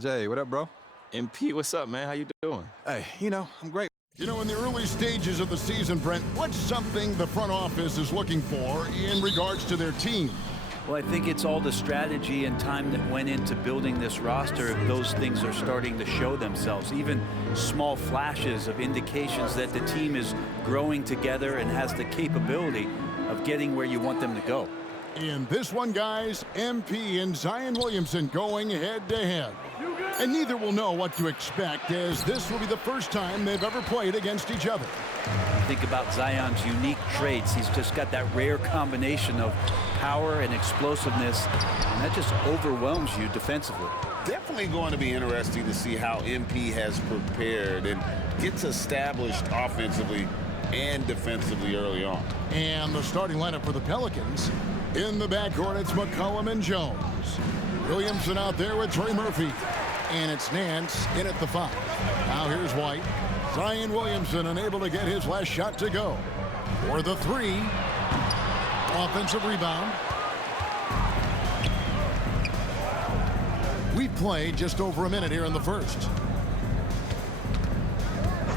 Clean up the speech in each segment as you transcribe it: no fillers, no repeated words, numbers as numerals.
Jay, what up, bro? MP, what's up, man? How you doing? Hey, I'm great. In the early stages of the season, Brent, what's something the front office is looking for in regards to their team? Well, I think it's all the strategy and time that went into building this roster. Those things are starting to show themselves. Even small flashes of indications that the team is growing together and has the capability of getting where you want them to go. In this one, guys, MP and Zion Williamson going head-to-head. And neither will know what to expect, as this will be the first time they've ever played against each other. Think about Zion's unique traits. He's just got that rare combination of power and explosiveness, and that just overwhelms you defensively. Definitely going to be interesting to see how MP has prepared and gets established offensively and defensively early on. And the starting lineup for the Pelicans. In the backcourt, it's McCollum and Jones. Williamson out there with Trey Murphy. And it's Nance in at the 5. Now here's White. Zion Williamson unable to get his last shot to go. For the 3. Offensive rebound. We played just over a minute here in the first.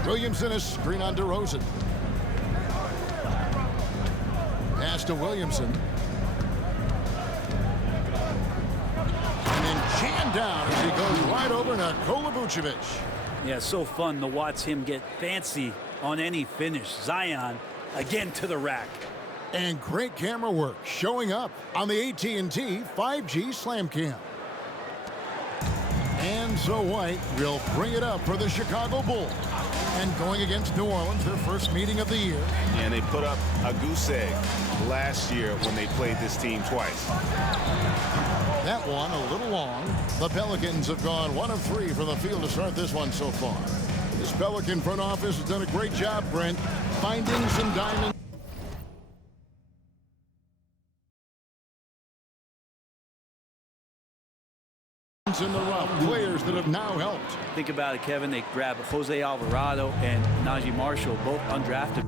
Williamson is screen on DeRozan. Pass to Williamson. And then jammed down as he goes right over to Vucevic. Yeah, so fun to watch him get fancy on any finish. Zion again to the rack. And great camera work showing up on the AT&T 5G Slam Cam. And so White will bring it up for the Chicago Bulls. And going against New Orleans, their first meeting of the year. And they put up a goose egg last year when they played this team twice. That one a little long. The Pelicans have gone 1 of 3 from the field to start this one so far. This Pelican front office has done a great job, Brent, finding some diamonds in the rough. Players that have now helped. Think about it, Kevin. They grab Jose Alvarado and Najee Marshall, both undrafted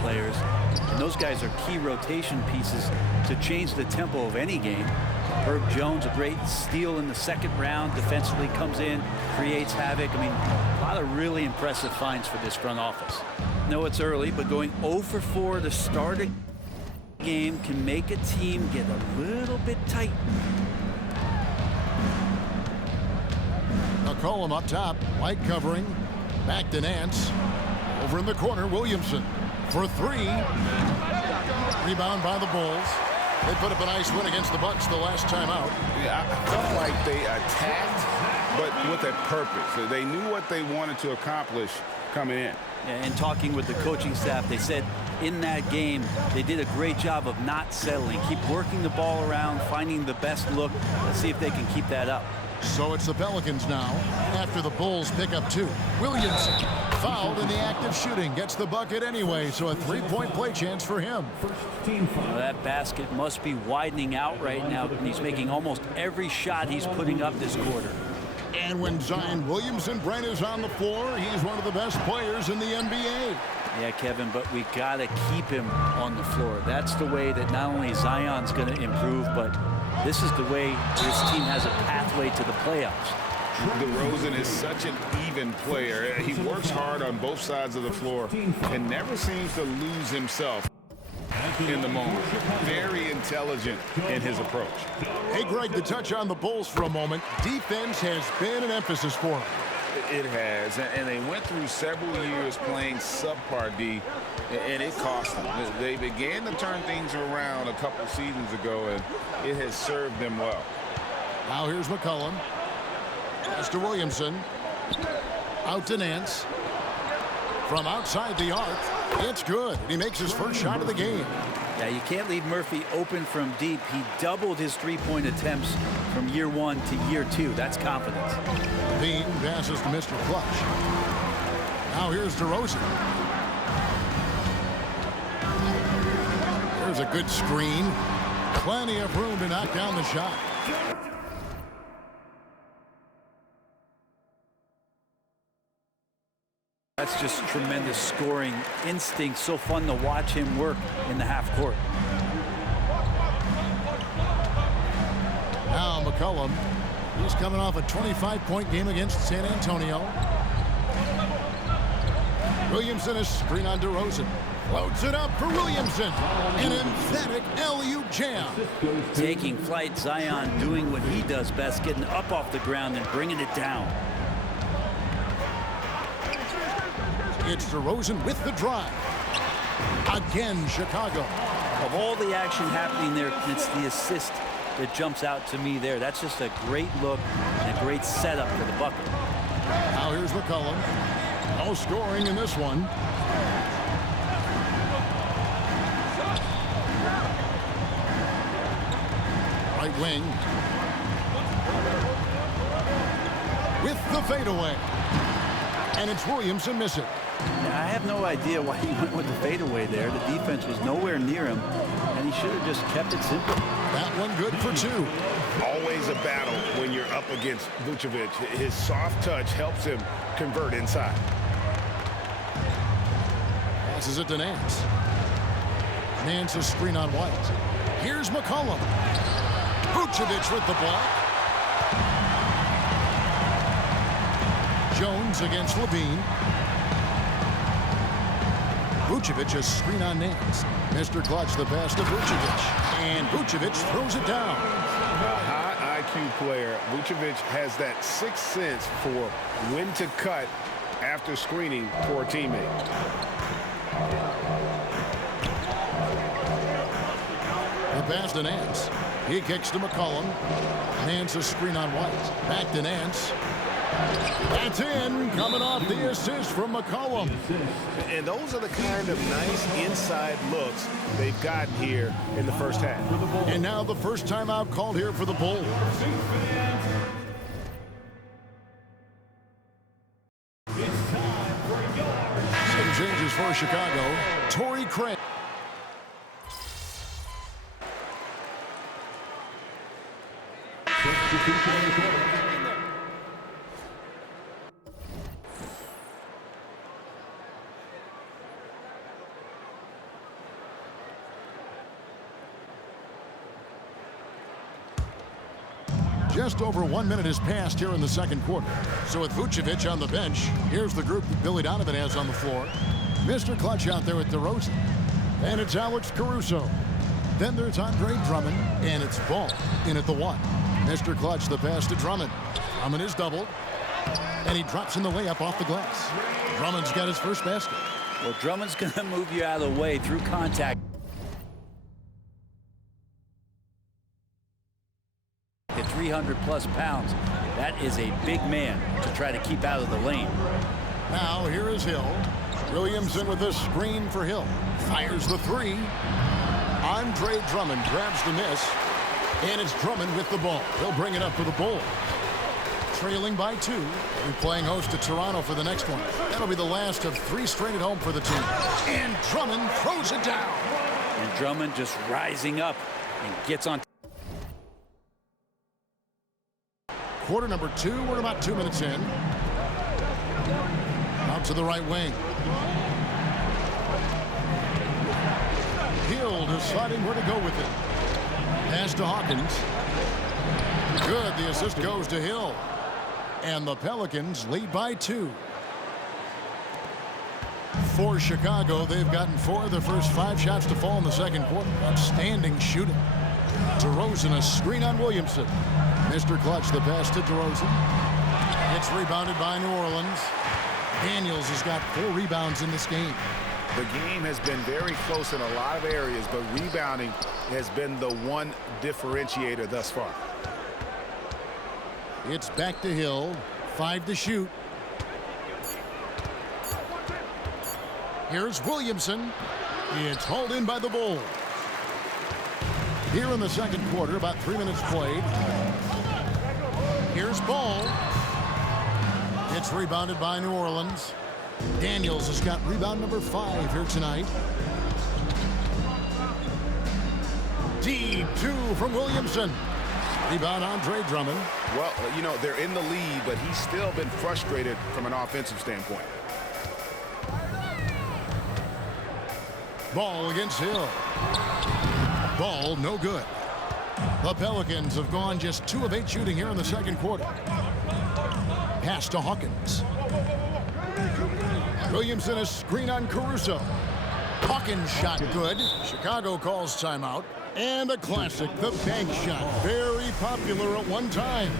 players. And those guys are key rotation pieces to change the tempo of any game. Herb Jones, a great steal in the second round. Defensively comes in, creates havoc. I mean, a lot of really impressive finds for this front office. No, it's early, but going 0 for 4 to start a game can make a team get a little bit tight. McCollum up top, White covering, back to Nance. Over in the corner, Williamson for 3. Rebound by the Bulls. They put up a nice win against the Bucks the last time out. Yeah, I felt like they attacked, but with a purpose. They knew what they wanted to accomplish coming in. And talking with the coaching staff, they said in that game they did a great job of not settling. Keep working the ball around, finding the best look. Let's see if they can keep that up. So it's the Pelicans now after the Bulls pick up 2. Williamson fouled in the act of shooting. Gets the bucket anyway, so a 3-point play chance for him. Well, that basket must be widening out right now. And he's making almost every shot he's putting up this quarter. And when Zion Williamson, Brent, is on the floor, he's one of the best players in the NBA. Yeah, Kevin, but we got to keep him on the floor. That's the way that not only Zion's going to improve, but this is the way this team has a pathway to the playoffs. DeRozan is such an even player. He works hard on both sides of the floor and never seems to lose himself in the moment. Very intelligent in his approach. Hey, Greg, to touch on the Bulls for a moment, defense has been an emphasis for them. It has, and they went through several years playing subpar D, and it cost them. They began to turn things around a couple seasons ago, and it has served them well. Now here's McCollum. Pass to Williamson. Out to Nance. From outside the arc, it's good. He makes his first shot of the game. Yeah, you can't leave Murphy open from deep. He doubled his three-point attempts from year 1 to year 2. That's confidence. Bean passes to Mr. Clutch. Now here's DeRozan. There's a good screen. Plenty of room to knock down the shot. That's just tremendous scoring instinct. So fun to watch him work in the half court. Now McCollum. He's coming off a 25-point game against San Antonio. Williamson is screen on DeRozan. Loads it up for Williamson. An emphatic alley-oop jam. Taking flight, Zion doing what he does best, getting up off the ground and bringing it down. It's DeRozan with the drive. Again, Chicago. Of all the action happening there, it's the assist that jumps out to me there. That's just a great look and a great setup for the bucket. Now here's McCollum. No scoring in this one. Right wing. With the fadeaway. And it's Williamson missing. I have no idea why he went with the fadeaway there. The defense was nowhere near him, and he should have just kept it simple. That one good for 2. Always a battle when you're up against Vucevic. His soft touch helps him convert inside. Passes it to Nance. Nance a screen on White. Here's McCollum. Vucevic with the block. Jones against Levine. Vucevic a screen on Nance. Mr. Clutch the pass to Vucevic. And Vucevic throws it down. A high IQ player. Vucevic has that sixth sense for when to cut after screening for a teammate. The pass to Nance. He kicks to McCollum. Nance a screen on White. Back to Nance. That's in, coming off the assist from McCollum. And those are the kind of nice inside looks they've gotten here in the first half. And now the first timeout called here for the Bulls. Some changes for Chicago. Torrey Craig. Just over 1 minute has passed here in the second quarter. So with Vucevic on the bench, here's the group that Billy Donovan has on the floor. Mr. Clutch out there with DeRozan. And it's Alex Caruso. Then there's Andre Drummond, and it's Ball in at the 1. Mr. Clutch the pass to Drummond. Drummond is doubled, and he drops in the layup off the glass. Drummond's got his first basket. Well, Drummond's going to move you out of the way through contact. At 300-plus pounds, that is a big man to try to keep out of the lane. Now here is Hill. Williamson with a screen for Hill. Fires the 3. Andre Drummond grabs the miss. And it's Drummond with the ball. He'll bring it up for the Bulls. Trailing by 2. They'll be playing host to Toronto for the next one. That'll be the last of 3 straight at home for the team. And Drummond throws it down. And Drummond just rising up and gets on. Quarter number 2. We're about 2 minutes in. Out to the right wing. Hill deciding where to go with it. Pass to Hawkins. Good. The assist goes to Hill. And the Pelicans lead by 2. For Chicago, they've gotten 4 of their first 5 shots to fall in the second quarter. Outstanding shooting. DeRozan a screen on Williamson. Mr. Clutch the pass to DeRozan. It's rebounded by New Orleans. Daniels has got 4 rebounds in this game. The game has been very close in a lot of areas, but rebounding has been the one differentiator thus far. It's back to Hill. 5 to shoot. Here's Williamson. It's hauled in by the Bulls. Here in the second quarter, about 3 minutes played. Here's Ball. It's rebounded by New Orleans. Daniels has got rebound number 5 here tonight. D2 from Williamson. Rebound Andre Drummond. Well, you know, they're in the lead, but he's still been frustrated from an offensive standpoint. Ball against Hill. Ball no good. The Pelicans have gone just 2 of 8 shooting here in the second quarter. Pass to Hawkins. Williamson a screen on Caruso. Hawkins shot good. Chicago calls timeout. And a classic, the bank shot. Very popular at one time.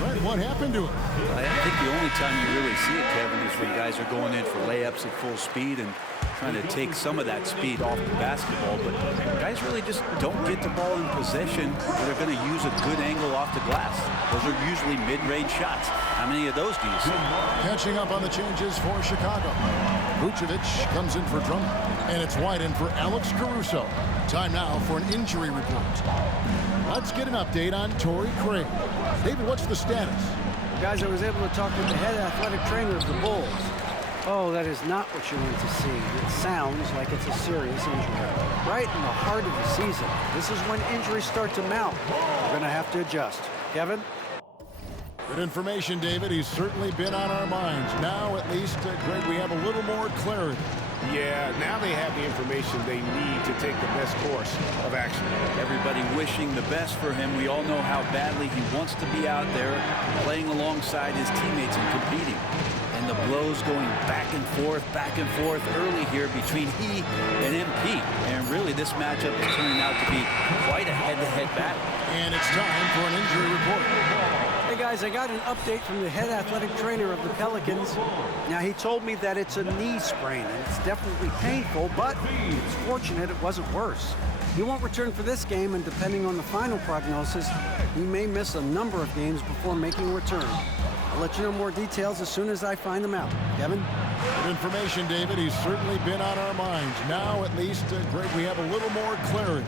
Right, what happened to it? I think the only time you really see it, Kevin, is when guys are going in for layups at full speed and trying to take some of that speed off the basketball. But guys really just don't get the ball in possession where they're going to use a good angle off the glass. Those are usually mid-range shots. How many of those do you see? Catching up on the changes for Chicago. Vucevic comes in for Drummond. And it's White in for Alex Caruso. Time now for an injury report. Let's get an update on Torrey Craig. David, what's the status? Guys, I was able to talk with the head athletic trainer of the Bulls. Oh, that is not what you want to see. It sounds like it's a serious injury. Right in the heart of the season. This is when injuries start to mount. We're going to have to adjust. Kevin? Good information, David. He's certainly been on our minds. Now, at least, Greg, we have a little more clarity. Yeah, now they have the information they need to take the best course of action. Everybody wishing the best for him. We all know how badly he wants to be out there playing alongside his teammates and competing. And the blows going back and forth early here between he and MP. And really, this matchup is turning out to be quite a head-to-head battle. And it's time for an injury report. Hey guys, I got an update from the head athletic trainer of the Pelicans. Now, he told me that it's a knee sprain, and it's definitely painful, but it's fortunate it wasn't worse. He won't return for this game, and depending on the final prognosis, he may miss a number of games before making a return. I'll let you know more details as soon as I find them out. Kevin? Good information, David. He's certainly been on our minds. Now, at least, Greg, we have a little more clarity.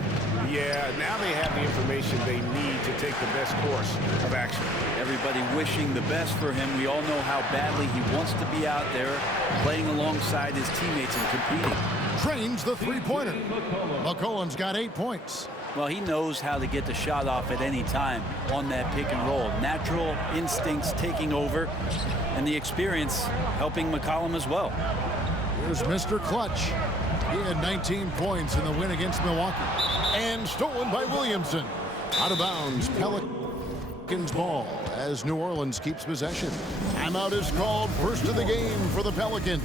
Yeah, now they have the information they need to take the best course of action. Everybody wishing the best for him. We all know how badly he wants to be out there playing alongside his teammates and competing. Trains the three-pointer. McCollum's got 8 points. Well, he knows how to get the shot off at any time on that pick and roll. Natural instincts taking over, and the experience helping McCollum as well. Here's Mr. Clutch. He had 19 points in the win against Milwaukee. And stolen by Williamson. Out of bounds, Pelicans ball as New Orleans keeps possession. Timeout is called. First of the game for the Pelicans.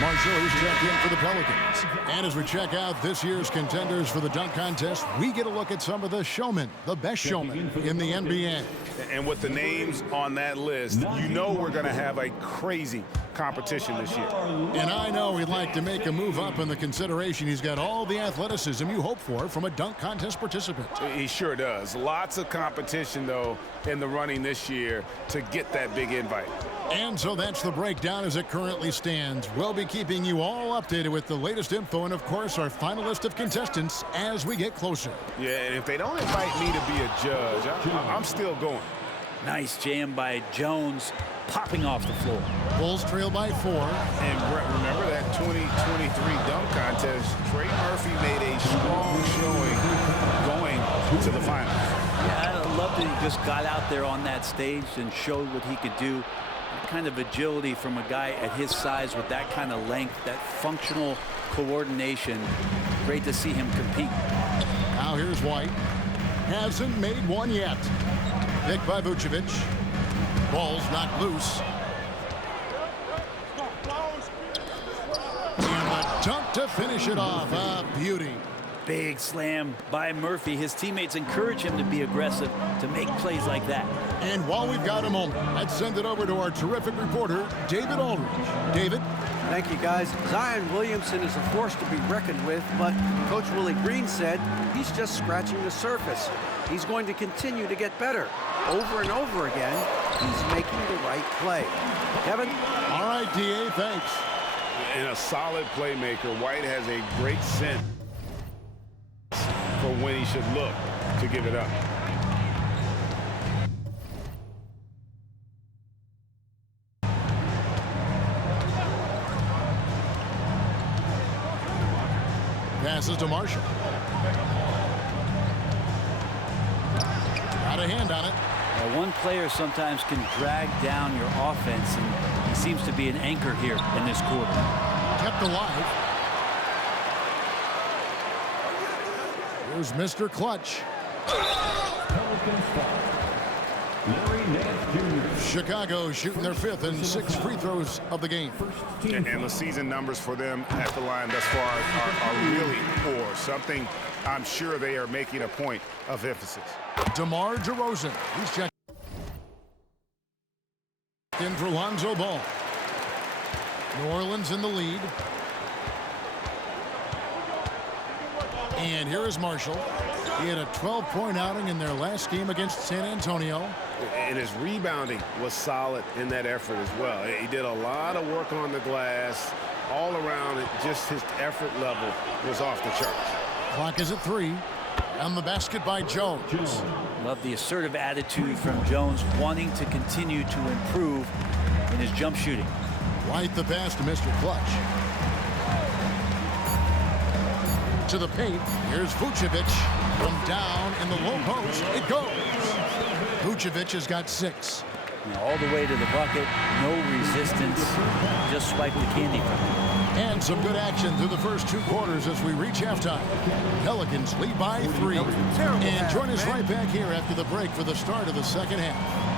Marshall, who's checked in for the Pelicans. And as we check out this year's contenders for the dunk contest, we get a look at some of the showmen, the best showmen in the NBA. And with the names on that list, you know we're going to have a crazy competition this year. And I know he'd like to make a move up in the consideration. He's got all the athleticism you hope for from a dunk contest participant. He sure does. Lots of competition, though, in the running this year to get that big invite. And so that's the breakdown as it currently stands. We'll be keeping you all updated with the latest info and, of course, our final list of contestants as we get closer. Yeah, and if they don't invite me to be a judge, I'm still going. Nice jam by Jones, popping off the floor. Bulls trail by 4. And remember that 2023 dunk contest, Trey Murphy made a strong showing going to the finals. Yeah, I love that he just got out there on that stage and showed what he could do. That kind of agility from a guy at his size with that kind of length, that functional coordination. Great to see him compete. Now here's White. Hasn't made one yet. Picked by Vucevic. Ball's knocked loose. And a dunk to finish it off. A beauty. Big slam by Murphy. His teammates encourage him to be aggressive, to make plays like that. And while we've got a moment, let's send it over to our terrific reporter, David Aldridge. David? Thank you, guys. Zion Williamson is a force to be reckoned with, but Coach Willie Green said he's just scratching the surface. He's going to continue to get better. Over and over again, he's making the right play. Kevin? All right, D.A., thanks. And a solid playmaker. White has a great sense for when he should look to give it up. Passes to Marshall. Got a hand on it. One player sometimes can drag down your offense, and he seems to be an anchor here in this quarter. Kept alive. Here's Mr. Clutch. Chicago shooting their 5th and 6th free throws of the game. And the season numbers for them at the line thus far are really poor. Something I'm sure they are making a point of emphasis. DeMar DeRozan. He's checked in for Lonzo Ball. New Orleans in the lead. And here is Marshall. He had a 12-point outing in their last game against San Antonio. And his rebounding was solid in that effort as well. He did a lot of work on the glass. All around it, just his effort level was off the charts. Clock is at 3. On the basket by Jones. Love the assertive attitude from Jones, wanting to continue to improve in his jump shooting. White the pass to Mr. Clutch. To the paint. Here's Vucevic. From down in the low post. It goes. Vucevic has got 6. All the way to the bucket. No resistance. Just swipe the candy from him. And some good action through the first 2 quarters as we reach halftime. Pelicans lead by 3. And join us right back here after the break for the start of the second half.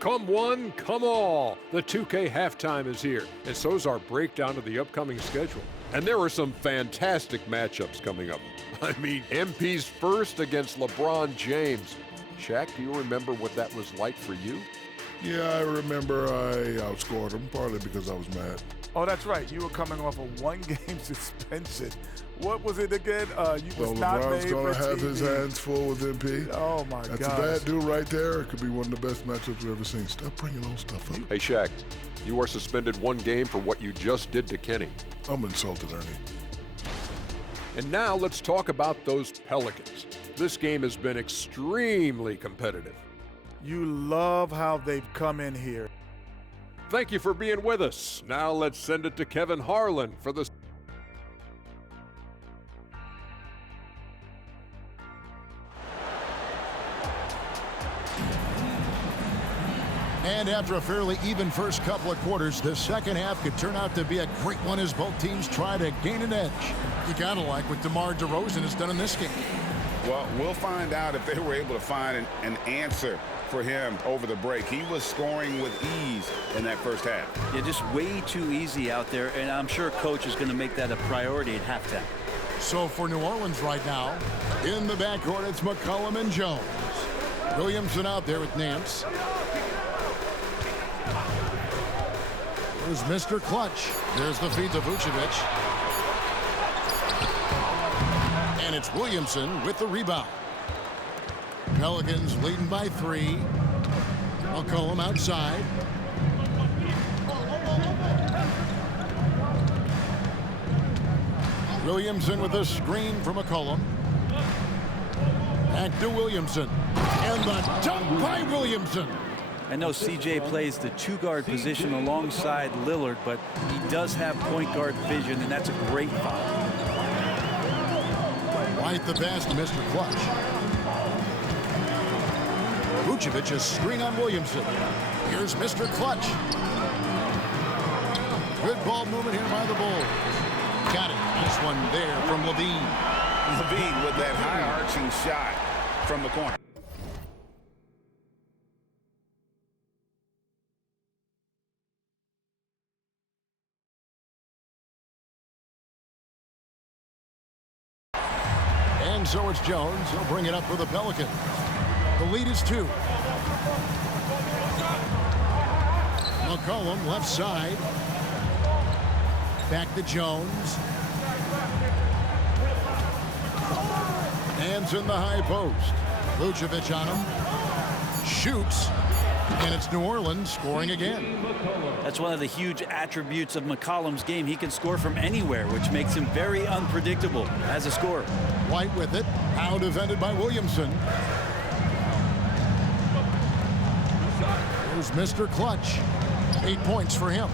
Come one, come all. The 2K halftime is here, and so's our breakdown of the upcoming schedule. And there are some fantastic matchups coming up. I mean, MP's first against LeBron James. Shaq, do you remember what that was like for you? Yeah, I remember I outscored him, partly because I was mad. Oh, that's right. You were coming off a 1-game suspension. What was it again? You was not LeBron's made going to for have TV. his hands full with MP. Oh, my God. That's a bad dude right there. It could be one of the best matchups we've ever seen. Stop bringing on stuff up. Hey, Shaq, you are suspended 1 game for what you just did to Kenny. I'm insulted, Ernie. And now let's talk about those Pelicans. This game has been extremely competitive. You love how they've come in here. Thank you for being with us. Now let's send it to Kevin Harlan for the And after a fairly even first couple of quarters, the second half could turn out to be a great one as both teams try to gain an edge. You gotta like what DeMar DeRozan has done in this game. Well, we'll find out if they were able to find an answer for him over the break. He was scoring with ease in that first half. Yeah, just way too easy out there, and I'm sure Coach is going to make that a priority at halftime. So for New Orleans right now, in the backcourt, it's McCollum and Jones. Williamson out there with Nance. There's Mr. Clutch. There's the feed to Vucevic. And it's Williamson with the rebound. Pelicans leading by 3. McCollum outside. Williamson with a screen from McCollum. Back to Williamson. And the dunk by Williamson. I know CJ plays the 2-guard position alongside Lillard, but he does have point guard vision, and that's a great foul. White the pass to Mr. Clutch. Vucevic a screen on Williamson. Here's Mr. Clutch. Good ball movement here by the Bulls. Got it. Nice one there from Levine. Levine with that high-arching shot from the corner. And so it's Jones. He'll bring it up for the Pelicans. The lead is 2. McCollum left side. Back to Jones. Hands in the high post. Vucevic on him. Shoots. And it's New Orleans scoring again. That's one of the huge attributes of McCollum's game. He can score from anywhere, which makes him very unpredictable as a scorer. White with it. Now defended by Williamson. Here's Mr. Clutch. 8 points for him.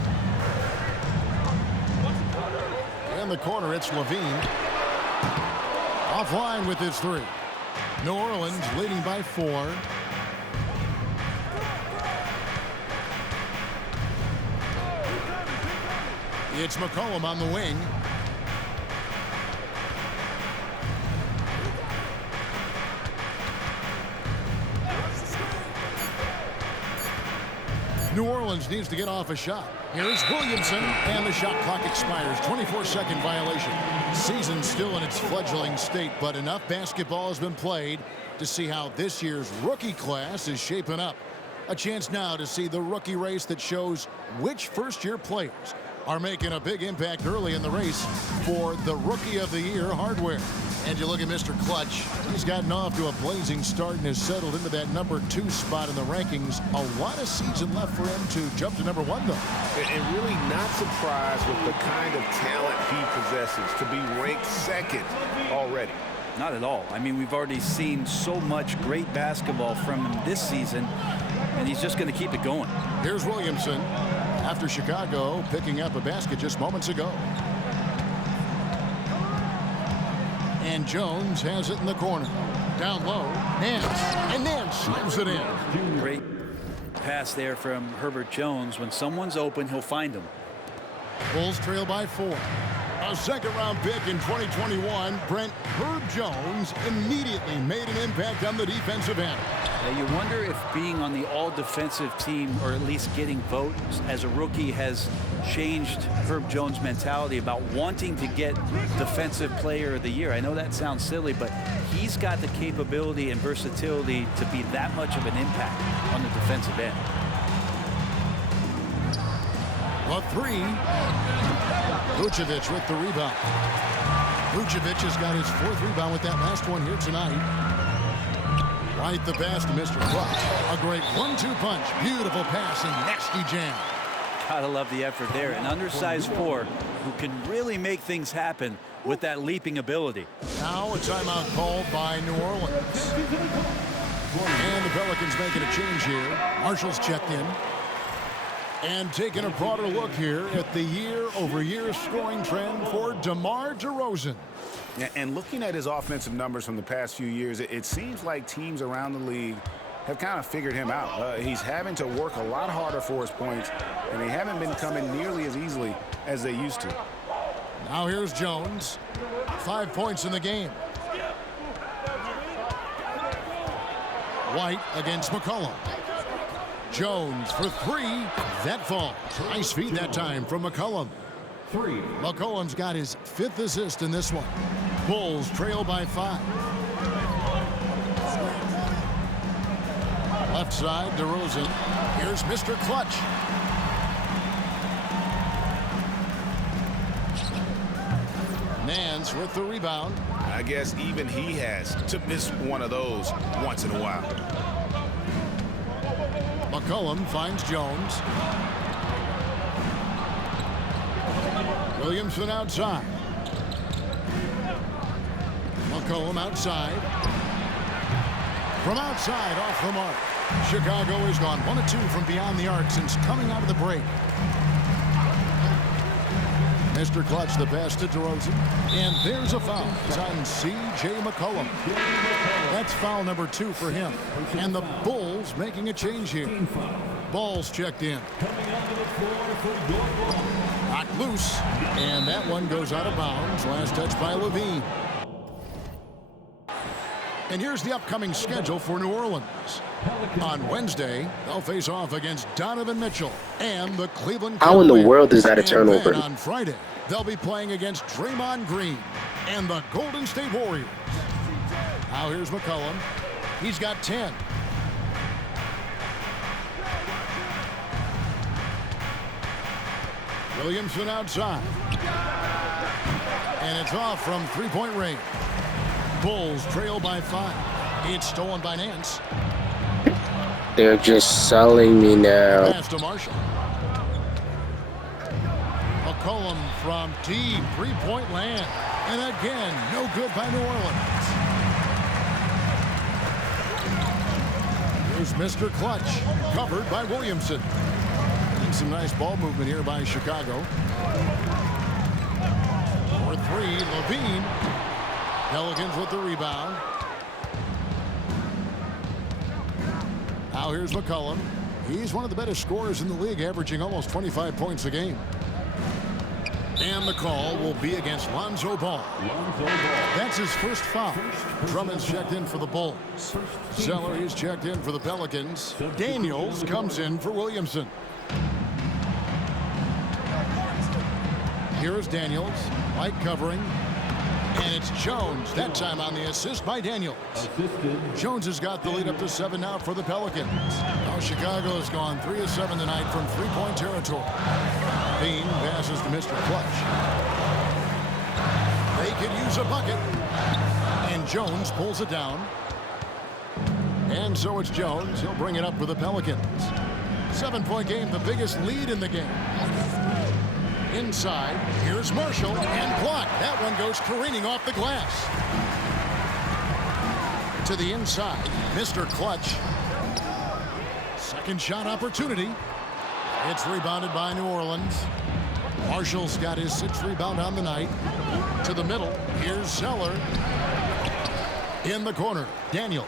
In the corner, it's Levine. Offline with his 3. New Orleans leading by 4. It's McCollum on the wing. New Orleans needs to get off a shot. Here's Williamson, and the shot clock expires. 24-second violation. Season still in its fledgling state, but enough basketball has been played to see how this year's rookie class is shaping up. A chance now to see the rookie race that shows which first-year players are making a big impact early in the race for the Rookie of the Year hardware. And you look at Mr. Clutch. He's gotten off to a blazing start and has settled into that number 2 spot in the rankings. A lot of season left for him to jump to number 1, though. And really not surprised with the kind of talent he possesses to be ranked 2nd already. Not at all. I mean, we've already seen so much great basketball from him this season, and he's just going to keep it going. Here's Williamson after Chicago picking up a basket just moments ago. And Jones has it in the corner. Down low. Nance. And Nance slams it in. Great pass there from Herbert Jones. When someone's open, he'll find them. Bulls trail by 4. A second-round pick in 2021, Brent Herb Jones immediately made an impact on the defensive end. Now you wonder if being on the all-defensive team, or at least getting votes as a rookie, has changed Herb Jones' mentality about wanting to get Defensive Player of the Year. I know that sounds silly, but he's got the capability and versatility to be that much of an impact on the defensive end. A 3. Vucevic with the rebound. Vucevic has got his 4th rebound with that last one here tonight. Right the pass to Mr. Clutch. A great 1-2 punch. Beautiful pass and nasty jam. Gotta love the effort there. An undersized 4 who can really make things happen with that leaping ability. Now a timeout called by New Orleans. And the Pelicans making a change here. Marshall's checked in. And taking a broader look here at the year-over-year scoring trend for DeMar DeRozan. And looking at his offensive numbers from the past few years, it seems like teams around the league have kind of figured him out. He's having to work a lot harder for his points, and they haven't been coming nearly as easily as they used to. Now here's Jones. 5 points in the game. White against McCollum. Jones for 3. That falls. Nice feed that time from McCollum. 3. McCollum's got his 5th assist in this one. Bulls trail by 5. Left side, DeRozan. Here's Mr. Clutch. Nance with the rebound. I guess even he has to miss one of those once in a while. McCollum finds Jones. Williamson outside. McCollum outside. From outside, off the mark. Chicago has gone 1 of 2 from beyond the arc since coming out of the break. Mr. Clutch, the pass to DeRozan. And there's a foul. It's on C.J. McCollum. That's foul number 2 for him. And the Bulls making a change here. Ball's checked in. Knocked loose. And that one goes out of bounds. Last touch by Levine. And here's the upcoming schedule for New Orleans. On Wednesday, they'll face off against Donovan Mitchell and the Cleveland How in the Cavaliers. world is that a turnover? And on Friday, they'll be playing against Draymond Green and the Golden State Warriors. Now here's McCollum. He's got 10. Williamson outside. And it's off from three-point range. Bulls trail by 5. It's stolen by Nance. They're just selling me now. Pass to Marshall. McCollum from deep three-point land. And again, no good by New Orleans. Here's Mr. Clutch, covered by Williamson. And some nice ball movement here by Chicago. For 3, Levine. Pelicans with the rebound. Now here's McCollum. He's one of the better scorers in the league, averaging almost 25 points a game. And the call will be against Lonzo Ball. That's his first foul. Drummond's checked in for the Bulls. Zeller is checked in for the Pelicans. Daniels comes in for Williamson. Here's Daniels. Light covering. And it's Jones, that time on the assist by Daniels. Jones has got the lead up to 7 now for the Pelicans. Now Chicago has gone 3 of 7 tonight from three-point territory. Bean passes to Mr. Clutch. They could use a bucket. And Jones pulls it down. And so it's Jones. He'll bring it up for the Pelicans. 7-point game, the biggest lead in the game. Inside, here's Marshall, and blocked. That one goes careening off the glass. To the inside, Mr. Clutch. Second shot opportunity. It's rebounded by New Orleans. Marshall's got his 6th rebound on the night. To the middle, here's Zeller. In the corner, Daniels.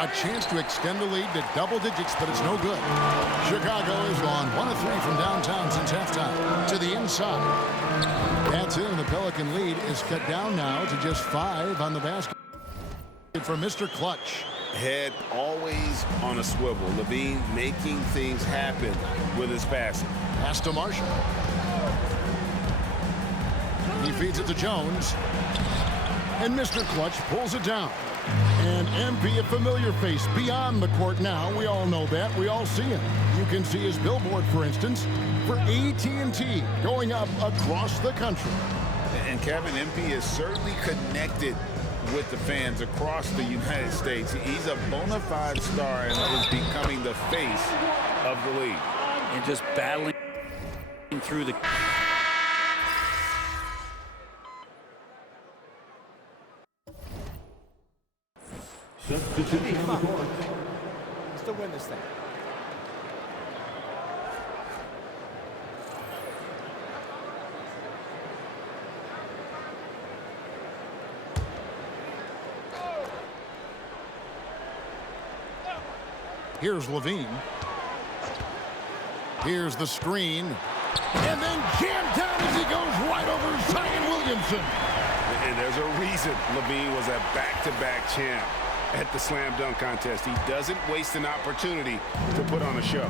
A chance to extend the lead to double digits, but it's no good. Chicago has gone 1 of 3 from downtown since halftime. To the inside. That's it, and the Pelican lead is cut down now to just 5 on the basket for Mr. Clutch. Head always on a swivel. Levine making things happen with his passing. Pass to Marshall. He feeds it to Jones. And Mr. Clutch pulls it down. And MP, a familiar face beyond the court now. We all know that. We all see him. You can see his billboard, for instance, for AT&T going up across the country. And Kevin, MP is certainly connected with the fans across the United States. He's a bona fide star and is becoming the face of the league. And just battling through the... Still win this thing. Here's Levine. Here's the screen. And then jammed down as he goes right over Zion Williamson. And there's a reason Levine was a back-to-back champ at the slam dunk contest. He doesn't waste an opportunity to put on a show.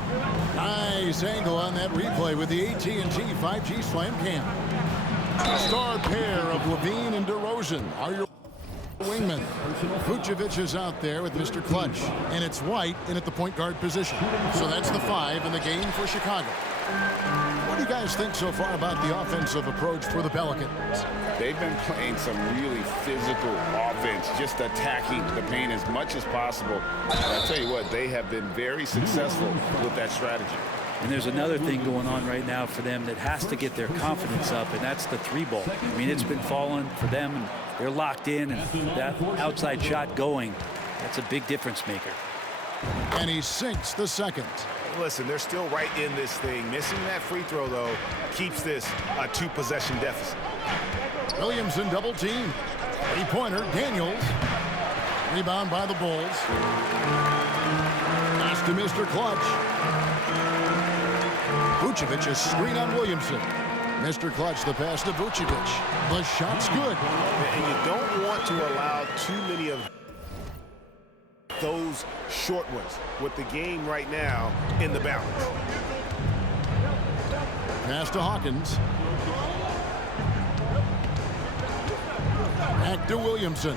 Nice angle on that replay with the AT&T 5G Slam Cam. A star pair of Levine and DeRozan are your wingmen. Vucevic is out there with Mr. Clutch, and it's White in at the point guard position. So that's the 5 in the game for Chicago. What do you guys think so far about the offensive approach for the Pelicans? They've been playing some really physical offense, just attacking the paint as much as possible. And I'll tell you what, they have been very successful with that strategy. And there's another thing going on right now for them that has to get their confidence up, and that's the 3-ball. I mean, it's been falling for them, and they're locked in, and that outside shot going, that's a big difference maker. And he sinks the second. Listen, they're still right in this thing. Missing that free throw, though, keeps this a 2-possession deficit. Williamson double team. 3-pointer, Daniels. Rebound by the Bulls. Pass to Mr. Clutch. Vucevic is screen on Williamson. Mr. Clutch, the pass to Vucevic. The shot's good. And you don't want to allow too many of those short ones with the game right now in the balance. Pass to Hawkins. Back to Williamson.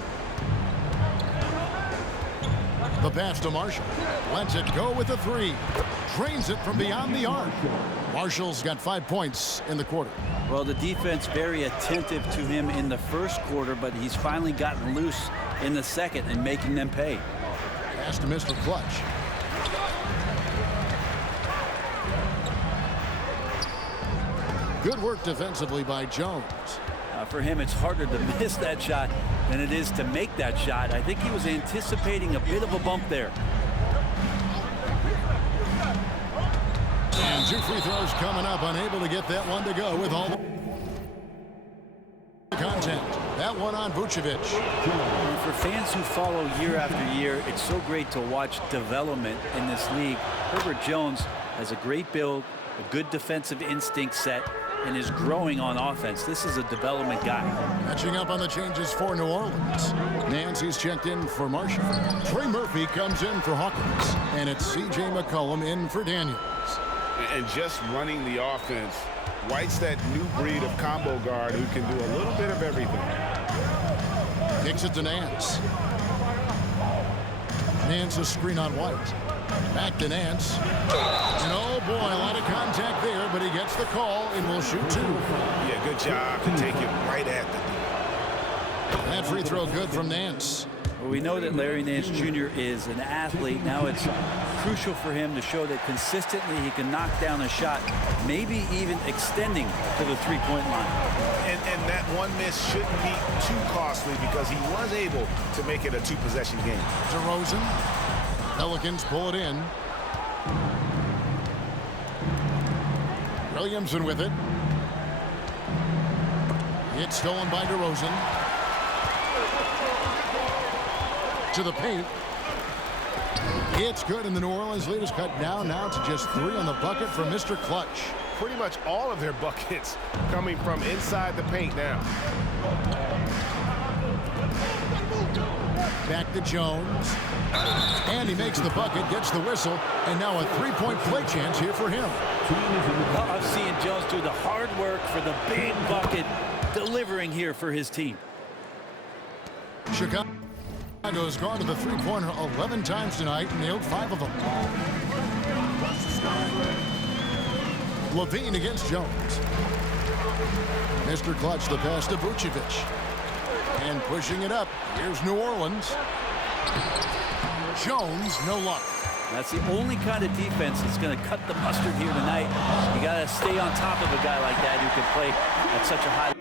The pass to Marshall. Lets it go with a three. Drains it from beyond the arc. Marshall's got 5 points in the quarter. Well, the defense very attentive to him in the first quarter, but he's finally gotten loose in the second and making them pay. Pass to Mr. Clutch. Good work defensively by Jones. For him, it's harder to miss that shot than it is to make that shot. I think he was anticipating a bit of a bump there. And 2 free throws coming up, unable to get that one to go with all the contact. That one on Vucevic. For fans who follow year after year, it's so great to watch development in this league. Herbert Jones has a great build, a good defensive instinct set, and is growing on offense. This is a development guy. Catching up on the changes for New Orleans. Nancy's checked in for Marshall. Trey Murphy comes in for Hawkins. And it's C.J. McCollum in for Daniels. And just running the offense, White's that new breed of combo guard who can do a little bit of everything. Kicks it to Nance. Nance a screen on White. Back to Nance. And oh boy, a lot of contact there, but he gets the call and will shoot 2. Yeah, good job to take it right at the D. That free throw good from Nance. Well, we know that Larry Nance Jr. is an athlete. Now it's crucial for him to show that consistently he can knock down a shot, maybe even extending to the three-point line. And that one miss shouldn't be too costly because he was able to make it a 2-possession game. DeRozan. Pelicans pull it in. Williamson with it. It's stolen by DeRozan. To the paint. It's good, and the New Orleans lead is cut down now to just 3 on the bucket from Mr. Clutch. Pretty much all of their buckets coming from inside the paint now. Back to Jones. And he makes the bucket, gets the whistle, and now a 3-point play chance here for him. I'm seeing Jones do the hard work for the big bucket, delivering here for his team. Chicago's gone to the three-pointer 11 times tonight and nailed 5 of them. Levine against Jones. Mr. Clutch, the pass to Vucevic. And pushing it up, here's New Orleans. Jones, no luck. That's the only kind of defense that's going to cut the mustard here tonight. You got to stay on top of a guy like that who can play at such a high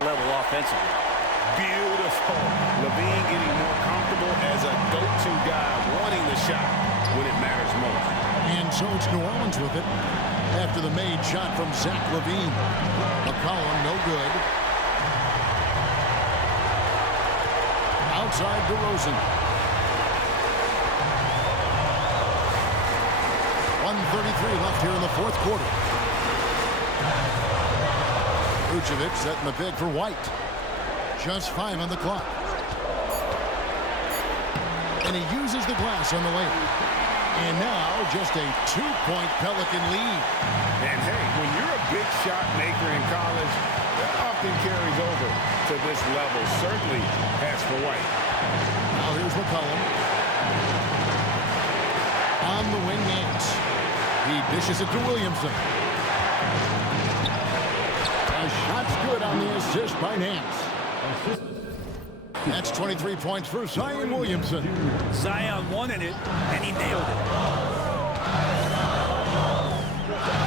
level offensively. Beautiful. Levine getting more comfortable as a go-to guy, wanting the shot when it matters most. And so it's New Orleans with it after the made shot from Zach Levine. McCollum, no good. Outside DeRozan. 1:33 left here in the fourth quarter. Vucevic setting the pick for White. Just 5 on the clock. And he uses the glass on the layup. And now just a 2-point Pelican lead. And hey, when you're a big shot maker in college, that often carries over to this level. Certainly has for White. Now here's McCollum. On the wing, Nance. He dishes it to Williamson. A shot's good on the assist by Nance. That's 23 points for Zion Williamson. Zion wanted it, and he nailed it.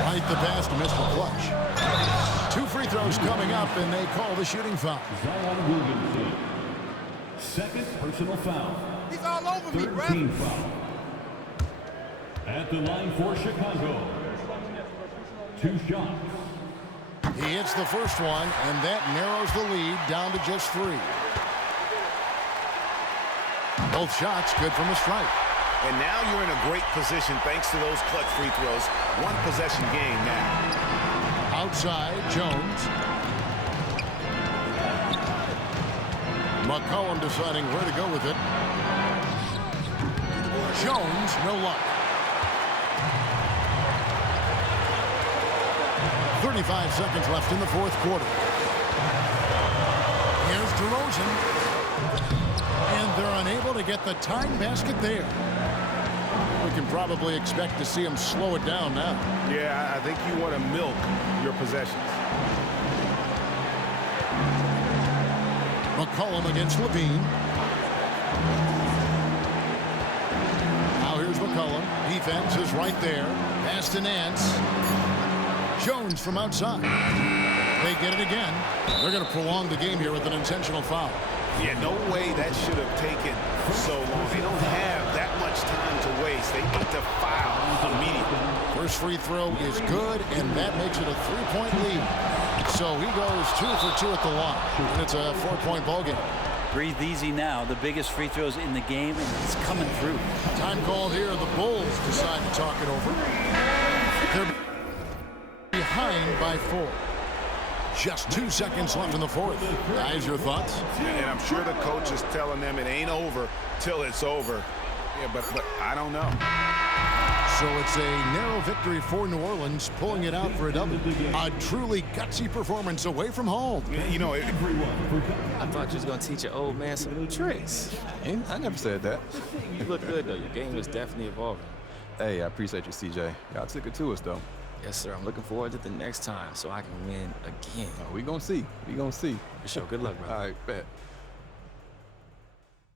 Right the pass to Mr. Clutch. 2 free throws coming up, and they call the shooting foul. Zion Williamson. Second personal foul. He's all over me, bro. 13 foul. At the line for Chicago. 2 shots. He hits the first one, and that narrows the lead down to just 3. Both shots good from the stripe. And now you're in a great position thanks to those clutch free throws. 1-possession game now. Outside, Jones. McCollum deciding where to go with it. Jones, no luck. 35 seconds left in the fourth quarter. Here's DeRozan. And they're unable to get the tying basket there. We can probably expect to see him slow it down now. Yeah, I think you want to milk your possessions. McCollum against Levine. Now here's McCollum. Defense is right there. Pass to Nance. Jones from outside. They get it again. They're going to prolong the game here with an intentional foul. Yeah, no way that should have taken so long. They don't have that much time to waste. They need to foul immediately. First free throw is good, and that makes it a 3-point lead. So he goes 2 for 2 at the line, and it's a 4-point ball game. Breathe easy now. The biggest free throws in the game, and it's coming through. Time called here. The Bulls decide to talk it over. They're behind by 4. Just 2 seconds left in the fourth. Guys, your thoughts? And I'm sure the coach is telling them it ain't over till it's over. Yeah, but I don't know. So it's a narrow victory for New Orleans, pulling it out for a double. A truly gutsy performance away from home. You know, I thought you was going to teach your old man some tricks. I never said that. You look good, though. Your game is definitely evolving. Hey, I appreciate you, CJ. Y'all took it to us, though. Yes, sir. I'm looking forward to the next time so I can win again. We gonna see. We gonna see. For sure. Good luck, brother. All right, bet.